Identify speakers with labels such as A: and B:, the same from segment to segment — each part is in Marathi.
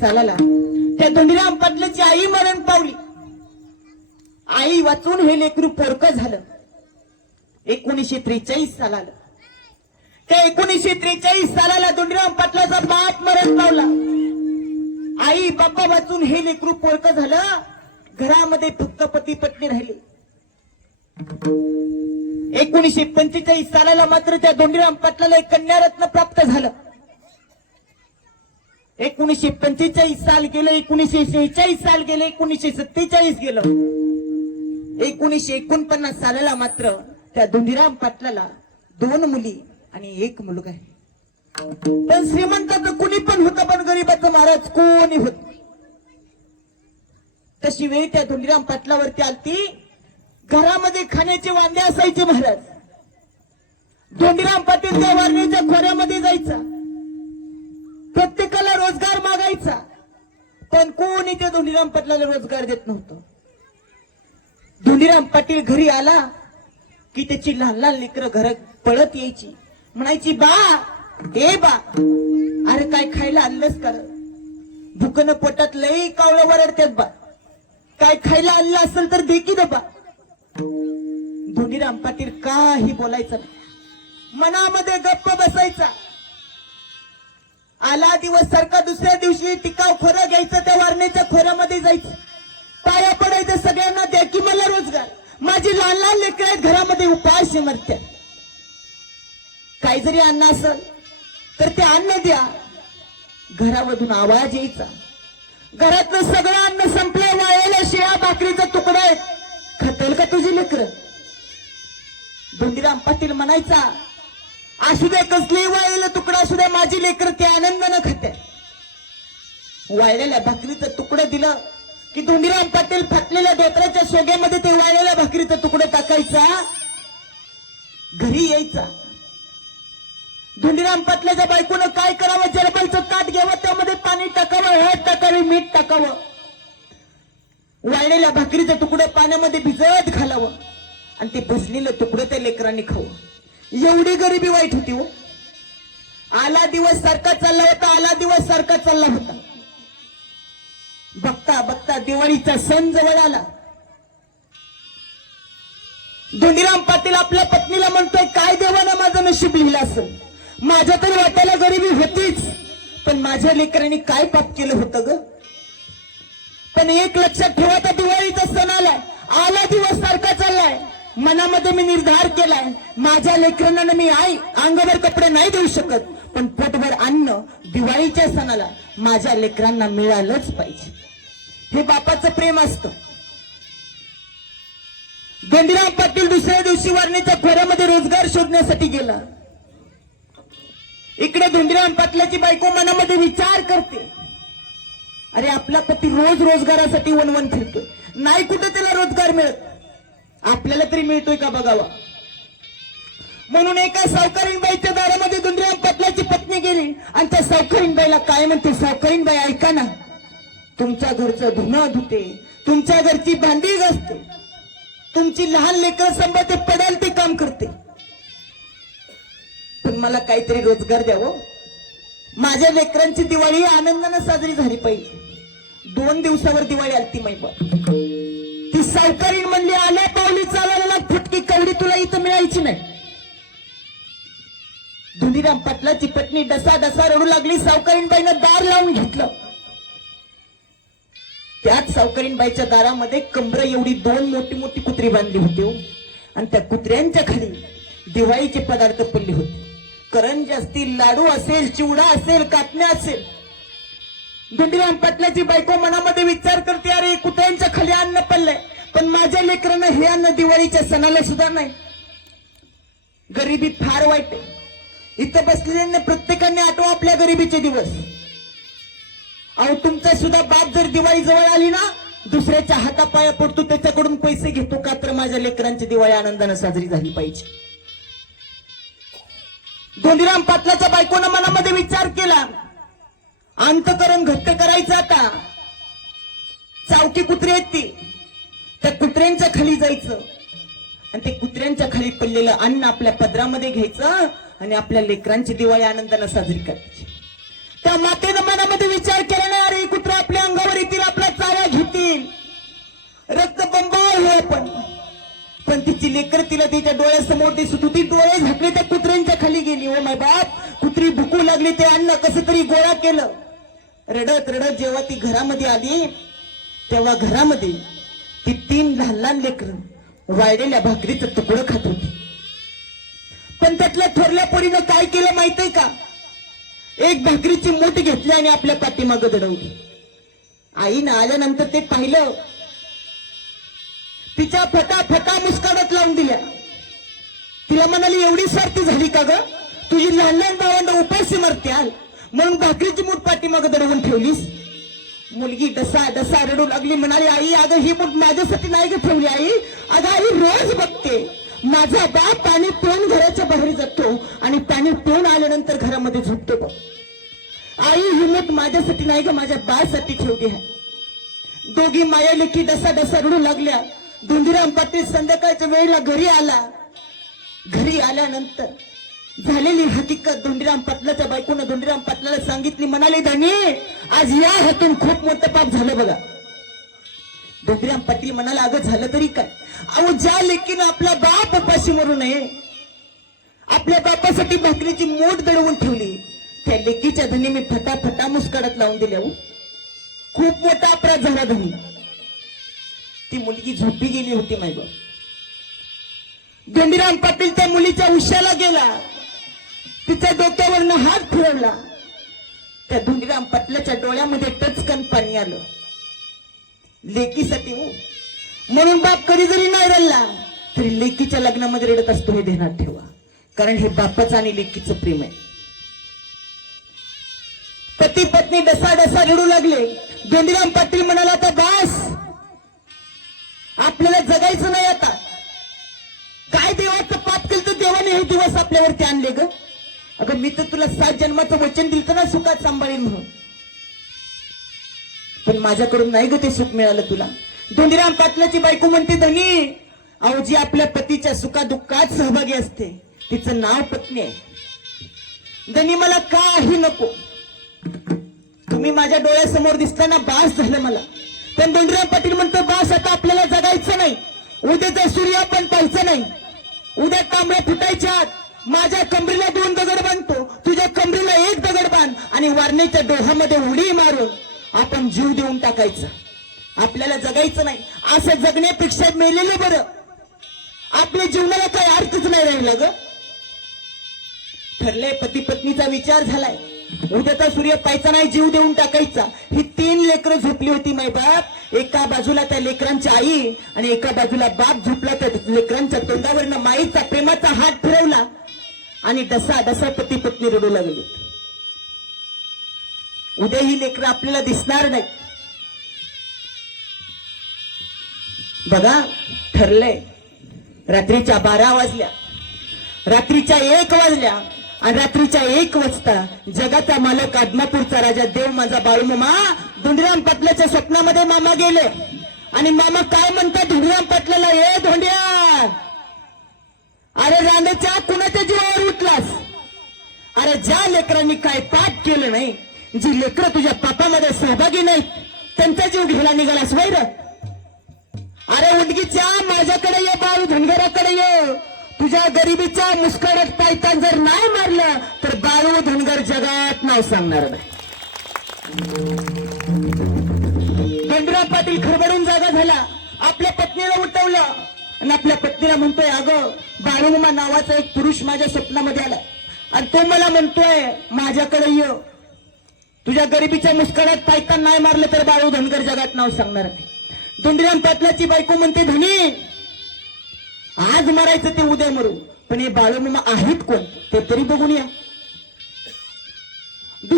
A: सालाला त्या धोंडीराम पाटलाची आई मरण पावली. आई वाचून हे लेकरू पोरक झालं. एकोणीशे त्रेचाळीस सालाला. त्या एकोणीशे त्रेचाळीस सालाला धोंडीराम पाटलाचा बाप मरण पावला. आई बाप्पा वाचून हे लेकरू पोरक झालं. घरामध्ये फक्त पती पत्नी राहिली. एकोणीसशे पंचेचाळीस सालाला मात्र त्या दोंडीराम पाटलाला एक कन्यारत्न प्राप्त झालं. एकोणीसशे पंचेचाळीस साल गेलं एकोणीसशे शेहेचाळीस साल गेलं एकोणीसशे सत्तेचाळीस गेलं. एकोणीसशे एकोणपन्नास सालाला मात्र त्या धोंडीराम पाटलाला दोन मुली आणि एक मुलगा आहे. पण श्रीमंताचं कुणी पण होतं पण गरीबाचं महाराज कोणी होत तशी वेळ त्या धुंडीराम पाटलावरती आलती. घरामध्ये खाण्याचे वांदे असायचे महाराज. धोंडीराम पाटील त्या वारणीच्या खोऱ्यामध्ये जायचा. पण कोणी त्या धुनीराम पाटलाला रोजगार देत नव्हतं. धुनीराम पाटील घरी आला की त्याची लहान लहान लेकरं घर पळत यायची. म्हणायची बा ए बा अरे काय खायला आणलंच कर भुकन पोटात लई कावळं वरडतात बा. काय खायला आणलं असेल तर देखी दे बा. धोंडीराम पाटील काही बोलायचं नाही. मनामध्ये गप्प बसायचा. आला दिवस सारखा दुसऱ्या दिवशी टिकाव खोरं घ्यायचं त्या वारणीच्या खोऱ्यामध्ये जायचं. पाया पडायचं सगळ्यांना द्या की मला रोजगार. माझी लहान लहान लेकर आहेत घरामध्ये उपाशी मरत्या काही जरी अन्न असल तर ते अन्न द्या. घरामधून आवाज यायचा. घरातलं सगळं अन्न संपलं वाळलेल्या शिळा भाकरीचा तुकडा आहे खातेल का तुझी लेकर? धोंडीराम पाटील म्हणायचा असू द्या कसली वाळलेला तुकडा असू द्या माझी लेकर ते आनंदानं खाते वाळलेल्या भाकरीचं तुकडं दिलं की धोंडीराम पाटील फाटलेल्या धोत्राच्या सोग्यामध्ये ते वाळलेल्या भाकरीचं तुकडं टाकायचा घरी यायचा. धोंडीराम पाटल्याच्या बायकोनं काय करावं? जलबाईचं ताट घ्यावं त्यामध्ये पाणी टाकावं हळद टाकावी मीठ टाकावं. वाळलेल्या भाकरीचं तुकडं पाण्यामध्ये भिजत घालावं. आणि ते भिजलेलं तुकडं त्या लेकरांनी खावं. एवढी गरिबी वाईट होती हो. आला दिवस सारखा चालला होता आला दिवस सारखा चालला होता. बघता बघता दिवाळीचा सण जवळ आला. धोंडीराम पाटील आपल्या पत्नीला म्हणतोय काय देवानं माझं नशीब लिहिलं असं माझ्या तरी वाट्याला गरिबी होतीच. पण माझ्या लेकरांनी काय पाप केलं होतं ग? पण एक लक्षात ठेवा तर दिवाळीचा सण आलाय. आला दिवस सारखा चाललाय. मनामध्ये मी निर्धार केलाय माझ्या लेकरांना मी आई अंगावर कपडे नाही देऊ शकत पण पोटभर अन्न दिवाळीच्या सणाला माझ्या लेकरांना मिळालंच पाहिजे. हे बापाचं प्रेम असतं. गंडीराम पाटील दुसऱ्या दिवशी वारणीच्या खोऱ्यामध्ये रोजगार शोधण्यासाठी गेला. इकडे धोंडीराम पाटलाची बायको मनामध्ये विचार करते. अरे आपला पती रोज रोजगारासाठी वनवन फिरतोय. नाही कुठे त्याला रोजगार मिळत? आपल्याला तरी मिळतोय का बघावा? म्हणून एका सावकरीनबाईच्या दारामध्ये धोंडीराम पाटलाची पत्नी गेली. आणि त्या सावकरीनबाईला काय म्हणते? सावकरीनबाई ऐका ना. तुमच्या घरचं धुणं धुते. तुमच्या घरची भांडी घासते. तुमची लहान लेकर सांभाळते पडेल ते काम करते. पण मला काहीतरी रोजगार द्यावं. माझ्या लेकरांची दिवाळी आनंदानं साजरी झाली पाहिजे. दोन दिवसावर दिवाळी आलती माहिती सावकारी सावकारीण म्हणली आल्या पावली चालायला फुटकी कवडी तुला इथं मिळायची नाही. धुनीराम पाटलाची पत्नी डसा डसा रडू लागली सावकारीणबाईनं दार लावून घेतलं. त्याच सावकारीणबाईच्या दारामध्ये कंबर एवढी दोन मोठी मोठी कुत्री बांधली होती हो. आणि त्या कुत्र्यांच्या खाली दिवाळीचे पदार्थ पडले होते. करंज असतील लाडू असेल चिवडा असेल काटण्या असेल. धुंडीराम पाटलाची बायको मनामध्ये विचार करते अरे कुत्र्यांच्या खाली अन्न पडलंय. पण माझ्या लेकरांना हे अन्न दिवाळीच्या सणाला सुद्धा नाही. गरिबी फार वाईट इथं बसलेल्या प्रत्येकाने आठवा आपल्या गरिबीचे दिवस. अहो तुमचा सुद्धा बाप जर दिवाळी जवळ आली ना दुसऱ्याच्या हातापाया पडतो त्याच्याकडून पैसे घेतो का तर माझ्या लेकरांची दिवाळी आनंदानं साजरी झाली पाहिजे. धोंडीराम पाटलाच्या बायकोनं मनामध्ये विचार केला अंतकरण घट्ट करायचं आता. चावकी कुत्री आहेत ती. त्या कुत्र्यांच्या खाली जायचं. आणि ते कुत्र्यांच्या खाली पडलेलं अन्न आपल्या पदरामध्ये घ्यायचं आणि आपल्या लेकरांची दिवाळी आनंदानं साजरी करायची. त्या मातेनं मनामध्ये विचार केला नाही अरे कुत्रा आपल्या अंगावर येतील आपला चारा घेतील. रक्त बंबाळ हो आपण. पण तिची लेकर तिला तिच्या डोळ्यासमोर दिसत होती डोळे झाकले त्या कुत्र्यांच्या खाली गेली. ओ माय बाप कुत्री भुकू लागली ते अन्न कसं तरी गोळा केलं. रडत रडत जेव्हा ती घरामध्ये आली तेव्हा घरामध्ये ती तीन लहान लहान लेकर वाळलेल्या भाकरीचं तुकडं खात होती. पण त्यातल्या थोरल्या पोरीनं काय केलं माहितीये का? एक भाकरीची मूठ घेतली आणि आपल्या पाठीमागं दडवली. आईनं आल्यानंतर ते पाहिलं. तिच्या फटा फटा मुस्काडत लावून दिल्या. तिला म्हणाली एवढी स्वार्थी झाली का ग? तुझी लहान लहान भावंड उपाशी मरत्याल. म्हणून भाकरीची मूठ पाठीमागं दडवून ठेवलीस? मुलगी डसा डसा रडू लागली म्हणाली आई अगं ही मूठ माझ्यासाठी नाही ग ठेवली आई. अगं आई रोज बघते. माझा बाप पाणी पिऊन घराच्या बाहेर जातो आणि पाणी पिऊन आल्यानंतर घरामध्ये झोपतो बघ आई ही मूठ माझ्यासाठी नाही ग माझ्या बासाठी ठेवली आहे. दोघी माया लेखी डसा डसा रडू लागल्या. धुंदीराम पाटील संध्याकाळच्या वेळेला घरी आला. घरी आल्यानंतर झालेली हकीकत धोंडीराम पाटलाच्या बायकोनं धोंडीराम पाटलाला सांगितली म्हणाले धनी आज या हातून खूप मोठं पाप झालं बघा. धोंडीराम पाटील म्हणाला अगं झालं तरी काय? अहो ज्या लेकीनं आपला बाप उपाशी मरू नये आपल्या बापासाठी भाकरीची मोठ दडवून ठेवली त्या लेकीच्या धनी मी फटाफटा मुस्काडत लावून दिल्या हो. खूप मोठा अपराध झाला धनी. ती मुलगी झोपी गेली होती माय बाप धोंडीराम पाटील त्या मुलीच्या उशाला गेला. तिच्या डोक्यावरनं हात फिरवला. त्या धुंडीराम पटल्याच्या डोळ्यामध्ये टचकन पाणी आलं. लेकीसाठी म्हणून बाप कधी जरी नाही रडला तरी लेकीच्या लग्नामध्ये रडत असतो हे ध्यानात ठेवा. कारण हे बापाचं आणि लेकीचं प्रेम आहे. पती पत्नी डसा डसा रडू लागले. धोंडीराम पाटील म्हणाला आता बास. आपल्याला जगायचं नाही आता. काय देवाचं पाप केलं तर देवाने हे दिवस आपल्यावरती आणले ग? अगं मी तर तुला सात जन्माचं वचन दिलं ना सुखात सांभाळीन म्हणून. पण माझ्याकडून नाही ग ते सुख मिळालं तुला. धोंडीराम पाटलाची बायको म्हणते धनी अहो जी आपल्या पतीच्या सुखादुःखात सहभागी असते तिचं नाव पत्नी आहे. धनी मला काही नको. तुम्ही माझ्या डोळ्यासमोर दिसताना बास झालं मला. पण धोंडीराम पाटील म्हणतो बास आता आपल्याला जगायचं नाही. उद्याचा सूर्य आपण पाहायचं नाही. उद्या तांबड्या फुटायच्या आत माझ्या कमरीला दोन दगड बांधतो. तुझ्या कमरीला एक दगड बांध आणि वारणीच्या डोहामध्ये उडी मारून आपण जीव देऊन टाकायचं. आपल्याला जगायचं नाही. असं जगण्यापेक्षा मेलेलं बरं. आपल्या जीवनाला काही अर्थच नाही राहिला ग. ठरले पती पत्नीचा विचार झालाय. उद्याचा सूर्य पायचा नाही जीव देऊन टाकायचा. ही तीन लेकरं झोपली होती माय बाप. एका बाजूला त्या लेकरांची आई आणि एका बाजूला बाप झोपला त्या लेकरांच्या तोंडावरनं माईचा प्रेमाचा हात फिरवला. आणि डसा डसा पती पत्नी रडू लागली. उद्या ही लेकरं आपल्याला दिसणार नाही. बघा ठरलंय. रात्रीच्या बारा वाजल्या. रात्रीच्या एक वाजल्या आणि रात्रीच्या एक वाजता जगाचा मालक आदमापूरचा राजा देव माझा बाळूमामा धुंडराम पाटलाच्या स्वप्नामध्ये मामा गेले. आणि मामा काय म्हणतात? धुंडराम पाटलाला ए धोंड्या अरे रांडेच्या कुणाच्या जीवा अरे ज्या लेकरांनी काय पाप केलं नाही जी लेकरं तुझ्या पापामध्ये सहभागी नाहीत त्यांचा जीव घ्यायला निघालास वैर. अरे उडगीच्या माझ्याकडे ये बाळू धनगराकडे ये. तुझ्या गरिबीच्या मुस्कळत पायतान जर नाही मारलं तर बाळू धनगर जगात नाव सांगणार नाही. गंडराव पाटील खरबडून जागा झाला. आपल्या पत्नीला उठवलं. आणि आपल्या पत्नीला म्हणतोय अगं बाळूमा नावाचा एक पुरुष माझ्या स्वप्नामध्ये आला. आणि तो मला म्हणतोय माझ्याकडे ये. तुझ्या गरिबीच्या मुस्कळात पायतान नाही मारलं तर बाळू धनगर जगात नाव सांगणार नाही. पाटलाची बायको म्हणते धनी आज मारायचं ते उद्या मरू. पण हे बाळूमामा आहेत कोण? ते तरी बघून या.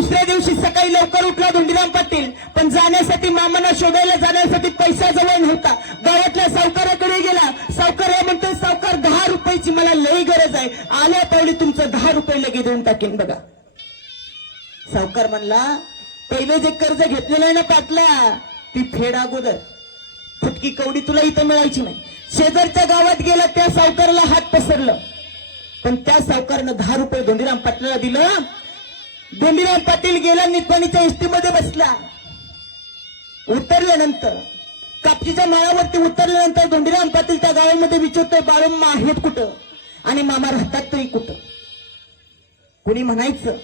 A: दुसऱ्या दिवशी सकाळी लवकर उठला धुंडीराम पाटील. पण जाण्यासाठी मामांना शोधायला जाण्यासाठी पैसा जवळ नव्हता. गावातल्या सावकाराकडे गेला. सावकार म्हणतोय सावकार दहा रुपयाची मला लई गरज आहे. आल्या पावली तुमचं दहा रुपये लगे देऊन टाकेन. बघा. सावकार म्हणला पहिले जे कर्ज घेतलेलं आहे ना पाटला ती फेड अगोदर. फुटकी कवडी तुला इथं मिळायची नाही. शेजारच्या गावात गेला त्या सावकाराला हात पसरलं. पण त्या सावकारनं दहा रुपये धोंडीराम पाटलाला दिलं. धोंडीराम पाटील गेला निपाणीच्या एसटीमध्ये बसला. उतरल्यानंतर कापशीच्या माळावरती उतरल्यानंतर धोंडीराम पाटील त्या गावामध्ये विचारतोय बाळम्मा आहेत कुठं? आणि मामा राहतात तरी कुठं? कुणी म्हणायचं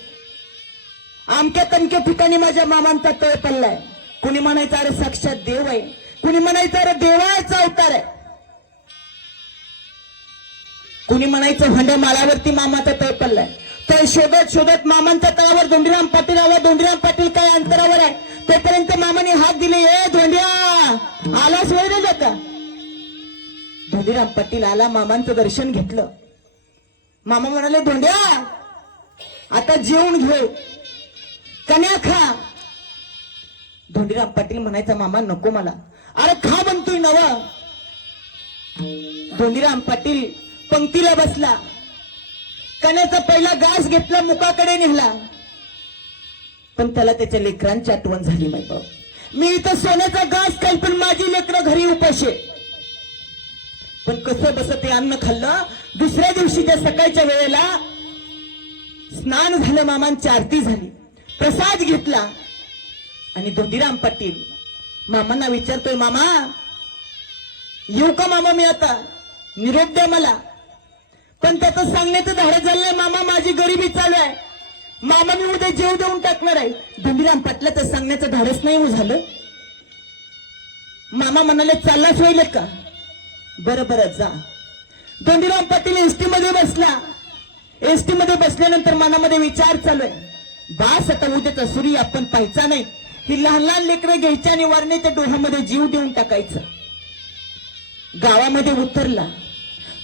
A: आमक्या तनक्या ठिकाणी माझ्या मामांचा तळ पडलाय. कुणी म्हणायचं अरे साक्षात देव आहे. कुणी म्हणायचं अरे देवाचा अवतार आहे. कुणी म्हणायचं भांड्या माळावरती मामाचा तळ पडलाय. तर शोधत शोधत मामांच्या तळावर धोंडीराम पाटील आवा धोंडीराम पाटील काय अंतरावर आहे? तोपर्यंत मामाने हात दिले. ए धोंड्या! आलाच वेळ रे जाता? धोंडीराम पाटील आला मामांचं दर्शन घेतलं. मामा म्हणाले धोंड्या आता जेवून घे. कन्या खा. धोंडीराम पाटील म्हणायचा मामा नको मला. अरे खा म्हणतोय नवा. धोंडीराम पाटील पंक्तीला बसला. कण्याचा पहिला घास घेतला मुखाकडे नेला. पण त्याला त्याच्या लेकरांची आठवण झाली माय बाप मी इथं सोन्याचा घास खाईल पण माझी लेकरं घरी उपाशी पण कसं बस ते अन्न खाल्लं दुसऱ्या दिवशीच्या सकाळच्या वेळेला स्नान झालं मामांची आरती झाली प्रसाद घेतला आणि धोंडीराम पाटील मामांना विचारतोय मामा येऊ का मामा मी आता? निरोप द्या मला. पण त्याचं सांगण्याचं धाडस झालंय मामा माझी गरिबी चालू आहे. मामा मी उद्या जेव देऊन टाकणार आहे. धोंडीराम तर सांगण्याचं धाडस नाही हो झालं. मामा म्हणाले चाललाच होईल का? बरं बरं जा. धोंडीराम पाटील एसटी मध्ये बसला. एसटी मध्ये बसल्यानंतर मनामध्ये विचार चालू आहे. बास आता उद्याचा सूर्य आपण पाहायचा नाही. ही लहान लहान लेकरं घ्यायची आणि वरण्याच्या डोहामध्ये जीव देऊन टाकायचं. गावामध्ये उतरला.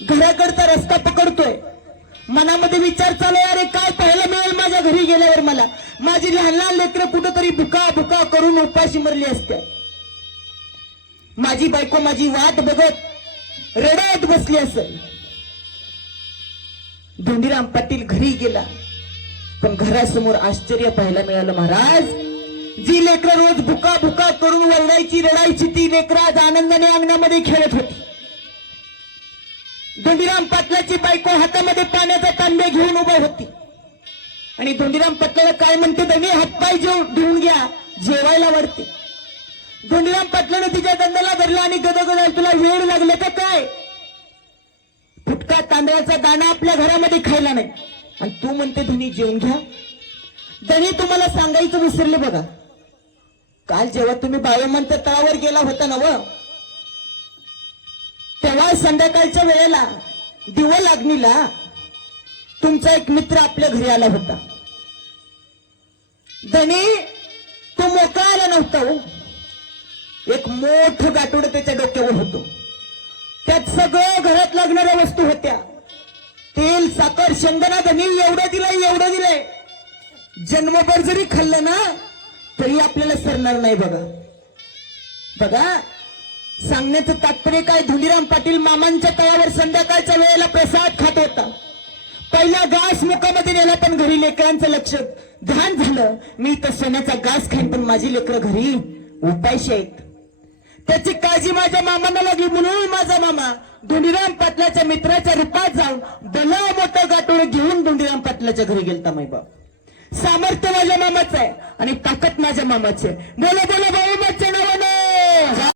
A: घराकडचा रस्ता पकडतोय. मनामध्ये विचार चालू आहे अरे काय पाहायला मिळेल माझ्या घरी गेल्यावर मला? माझी लहान लहान लेकरं कुठंतरी भुका भुका करून उपाशी मरली असते माझी बायको माझी वाट बघत रडत बसली असेल. धोंडीराम पाटील घरी गेला. पण घरासमोर आश्चर्य पाहायला मिळालं महाराज. जी लेकरं रोज भुका भुका करून वळवायची रडायची ती लेकरं आज आनंदाने अंगणामध्ये खेळत होती. धोंडीराम पाटलाची बायको हातामध्ये पाण्याचा तांबे घेऊन उभा होती. आणि धोंडीराम पाटलाला काय म्हणते त्यांनी हातपाय जेव धुवून घ्या जेवायला वाढते. धोंडीराम पाटलानं तिच्या दंडाला धरला आणि गदगद तुला वेळ लागले का काय? फुटका तांदळाचा दाणा आपल्या घरामध्ये खायला नाही. आणि तू म्हणते धनी जेवून घ्या. धनी तुम्हाला सांगायचं विसरले बघा. काल जेव्हा तुम्ही बायोमंत तळावर गेला होता ना व? तेव्हा संध्याकाळच्या वेळेला दिव लागणीला तुमचा एक मित्र आपल्या घरी आला होता. धनी तो मोकळा आला नव्हता हो. एक मोठ गाठोड त्याच्या डोक्यावर होतो. त्यात सगळं घरात लागणाऱ्या वस्तू होत्या. तेल साखर शेंगदाणा धनी एवढं दिलंय एवढं दिलंय. जन्मभर जरी खाल्लं ना तरी आपल्याला सरणार नाही बघा. बघा सांगण्याचं तात्पर्य काय? धुलीराम पाटील मामांच्या तळावर संध्याकाळच्या वेळेला प्रसाद खात होता. पहिला घास मुखामध्ये नेला पण घरी लेकरांचं लक्ष ध्यान झालं. मी तर सोन्याचा घास खाईन पण माझी लेकरं घरी उपायशी आहेत. त्याची काळजी माझ्या मामांना लागली म्हणून माझा मामा धुंडीराम पाटलाच्या मित्राच्या रूपात जाऊन भला मोठं गाठोड घेऊन धुंडीराम पाटलाच्या घरी गेलता माई बाप. सामर्थ्य माझ्या मामाचं आहे आणि ताकद माझ्या मामाची आहे. बोला बोला भाऊ माझ्या नावानं!